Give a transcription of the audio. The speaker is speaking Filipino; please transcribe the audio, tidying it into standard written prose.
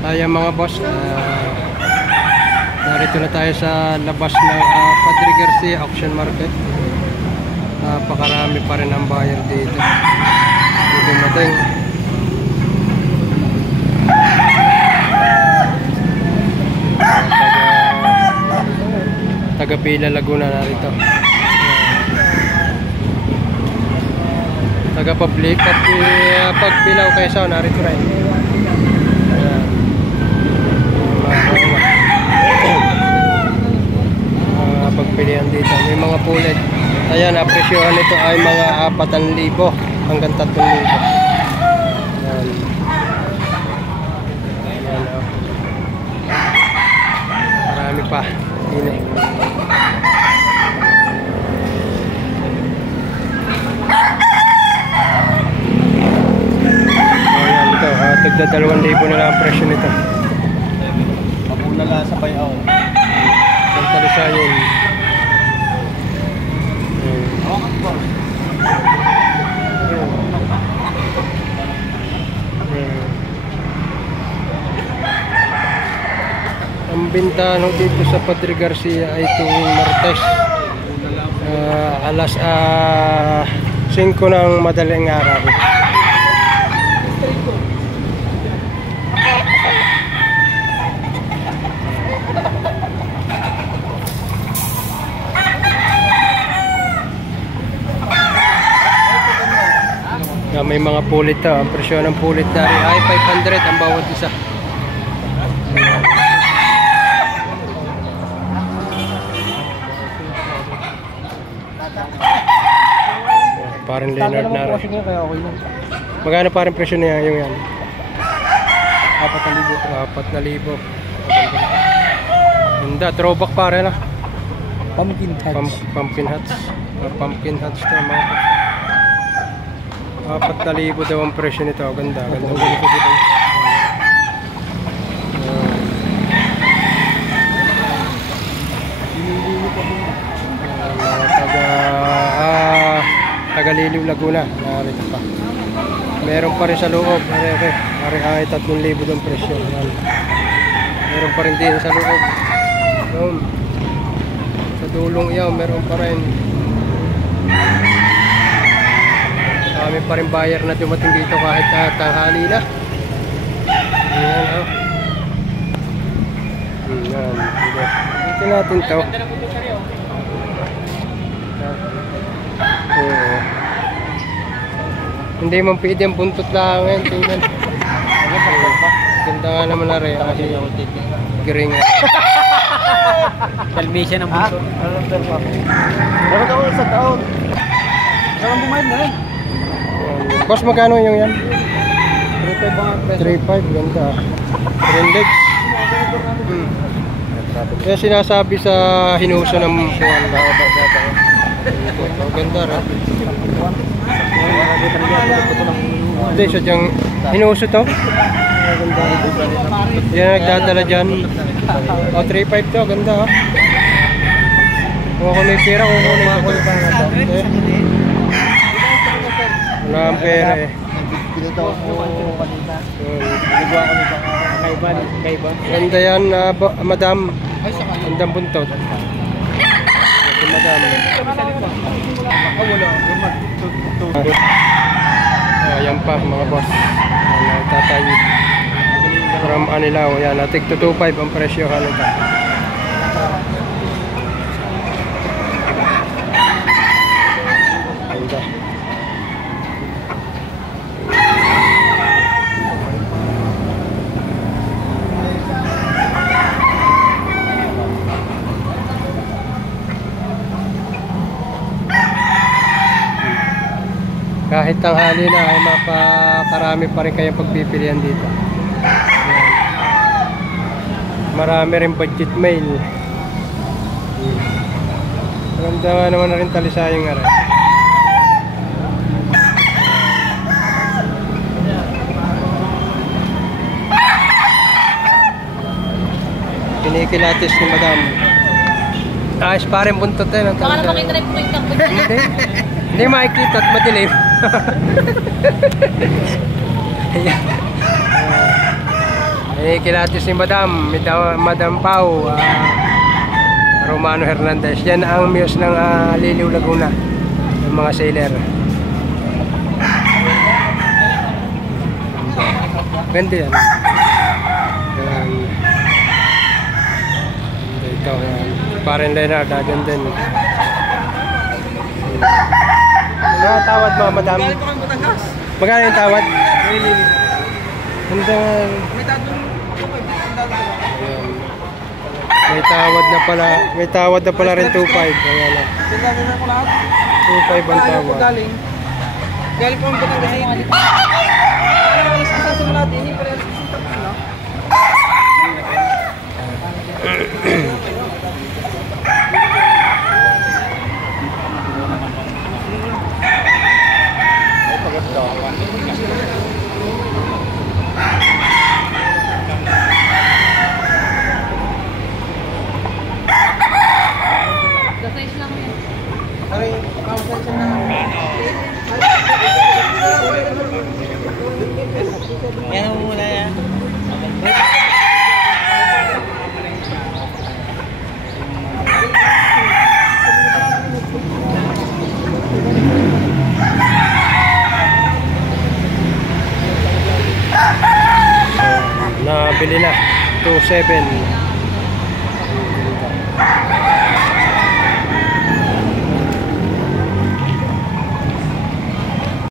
Ayan mga boss, narito na tayo sa labas ng Padre Garcia Auction Market. Napakarami pa rin ang buyer dito. Dito natin. Taga Pila Laguna narito. Taga Pagpilaw Quezon narito rin. Pagpilihan dito may mga pulit. Ayan, apresyohan nito ay mga 4,000 hanggang 3,000. Ayan. Ayan, oh. Marami pa ini. Ayan ito, tagda 2,000 na lang ang presyo nito. Mapulala sa bayaw. Talisayan. Ang bintano dito sa Padre Garcia ay tuwing Martes, alas 5 ng madaling araw. May mga pulit to. Ang presyo ng pulit na rin ay 500 ang bawat isa. Parang Leonard na rin. Magkano parang presyo niya yung yan? 4,000. Hindi, throwback pare na. Pumpkin hats. Pumpkin hats. Pumpkin hats to mga kapatid. 4,000 daw ang presyo nito. Ganda, ganda. Taga-Liliw Laguna. Narito pa. Meron pa rin sa loob. Ay 3,000 daw ang presyo. Meron pa rin din sa loob. Sa dulong iyaw, meron pa rin. Kami pa rin buyer na dumating dito kahit tanghali na. Ayan, oh. Ayan. Dito natin to. Oo. Hindi man pwede ang buntot lang ngayon. Tingnan. Ganda nga naman na rin. Giring. Salvation ng buntot. Meron ako sa taon. Meron bumayad na rin. Boss, magkano yung yan? 3,500. 3,500, ganda. Rendex. Kaya sinasabi sa hinuso ng buwan. Ganda rin. Hindi, sadyang hinuso to. Yan nagdadala dyan. 3,500 to, ganda. Kung ako may pera, kung ako may wala ang pera eh. Pinutawag mo kanina. Nagawa ko nito. Kaiba. Ganda yan, madam. Gandang buntot. Madam. Ayan pa mga boss. Tatay. From Anilao. Yan, natig to 2,500 ang presyo. Halita. Ganda. Kahit tanghali na ay mapakarami pa rin kayong pagpipilian dito. Ayan. Marami rin budget mail. Maganda nga naman na rin talisayang nga rin. Pinikilatis ni madam. Ayos pa rin buntot eh. Baka na makita rin po yung takbo. Hindi makikita at madilim. Ayan. Kinikilatis ni Madam Pau, Romano Hernandez. Yan ang muse ng Liliw Laguna, ng mga sailor. Ganda yan. Ito, Paren Leonard, agad din. Tawad mga madam. Magkano yung tawad? May tawad na pala. May tawad na pala rin 2.5. Ayan na. 2.5 ang tawad. Galing po ang Batangas. Yan ang muna yan. Nabili na 2.7.